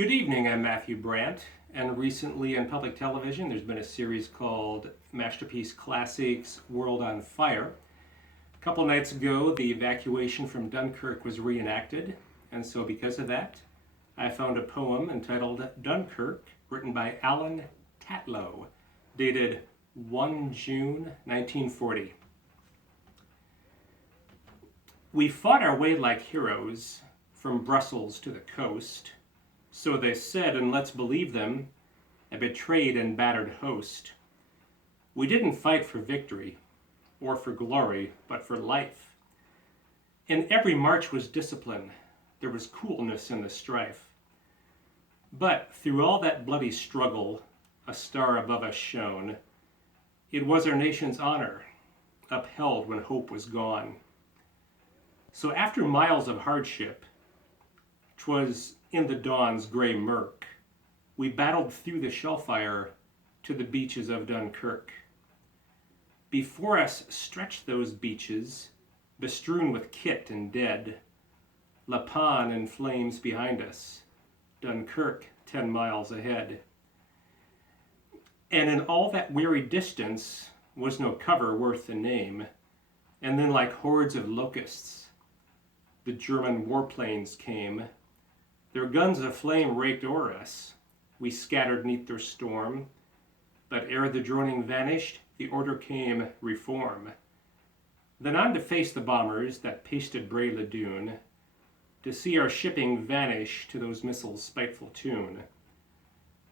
Good evening, I'm Matthew Brandt, and recently on public television there's been a series called Masterpiece Classics World on Fire. A couple nights ago, the evacuation from Dunkirk was reenacted, and so because of that, I found a poem entitled Dunkirque, written by Tatlow, dated 1 June 1940. We fought our way like heroes from Brussels to the coast. So they said, and let's believe them, a betrayed and battered host. We didn't fight for victory or for glory, but for life. In every march was discipline. There was coolness in the strife. But through all that bloody struggle, a star above us shone. It was our nation's honor, upheld when hope was gone. So after miles of hardship, 'twas in the dawn's gray murk, we battled through the shellfire to the beaches of Dunkirk. Before us stretched those beaches, bestrewn with kit and dead, La Panne in flames behind us, Dunkirk 10 miles ahead. And in all that weary distance was no cover worth the name, and then like hordes of locusts, the German warplanes came. Their guns of flame raked o'er us. We scattered 'neath their storm. But ere the droning vanished, the order came, reform. Then on to face the bombers that pasted Bray Ladoon, to see our shipping vanish to those missiles' spiteful tune.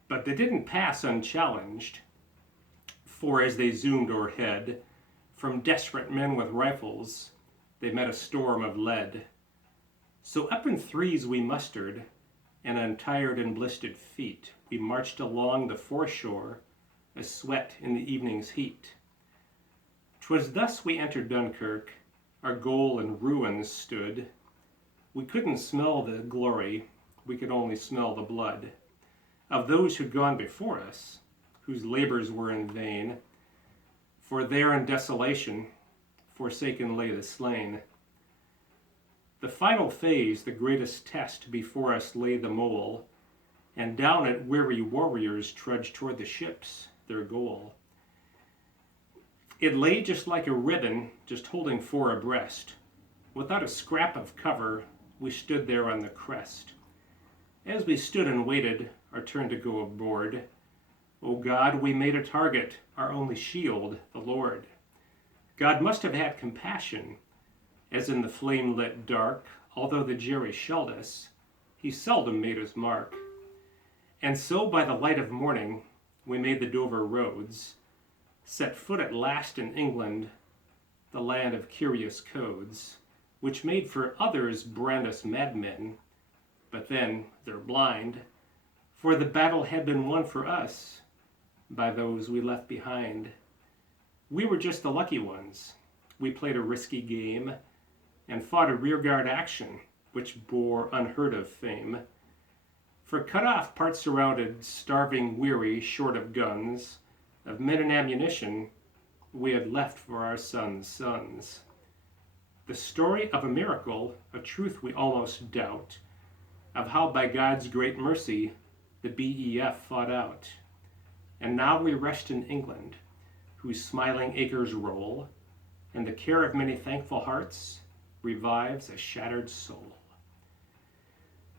But they didn't pass unchallenged, for as they zoomed o'erhead, from desperate men with rifles, they met a storm of lead. So up in threes we mustered, and on tired and blistered feet, we marched along the foreshore, a sweat in the evening's heat. 'Twas thus we entered Dunkirk, our goal in ruins stood. We couldn't smell the glory, we could only smell the blood of those who'd gone before us, whose labors were in vain. For there in desolation, forsaken lay the slain. The final phase, the greatest test, before us lay the mole, and down it weary warriors trudged toward the ships, their goal. It lay just like a ribbon, just holding four abreast. Without a scrap of cover, we stood there on the crest. As we stood and waited our turn to go aboard, O God, we made a target, our only shield, the Lord. God must have had compassion, as in the flame-lit dark, although the Jerry shelled us, he seldom made his mark. And so by the light of morning, we made the Dover roads, set foot at last in England, the land of curious codes, which made for others brand us madmen, but then they're blind, for the battle had been won for us by those we left behind. We were just the lucky ones. We played a risky game, and fought a rearguard action, which bore unheard of fame. For cut off, parts surrounded, starving, weary, short of guns, of men and ammunition, we had left for our sons' sons. The story of a miracle, a truth we almost doubt, of how by God's great mercy the BEF fought out. And now we rest in England, whose smiling acres roll, and the care of many thankful hearts revives a shattered soul.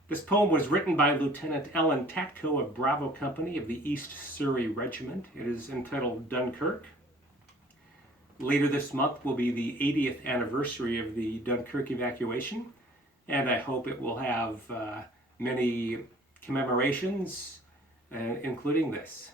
This poem was written by Lieutenant Ellen Tatlow of Bravo Company of the East Surrey Regiment. It is entitled Dunkirk. Later this month will be the 80th anniversary of the Dunkirk evacuation, and I hope it will have many commemorations, including this.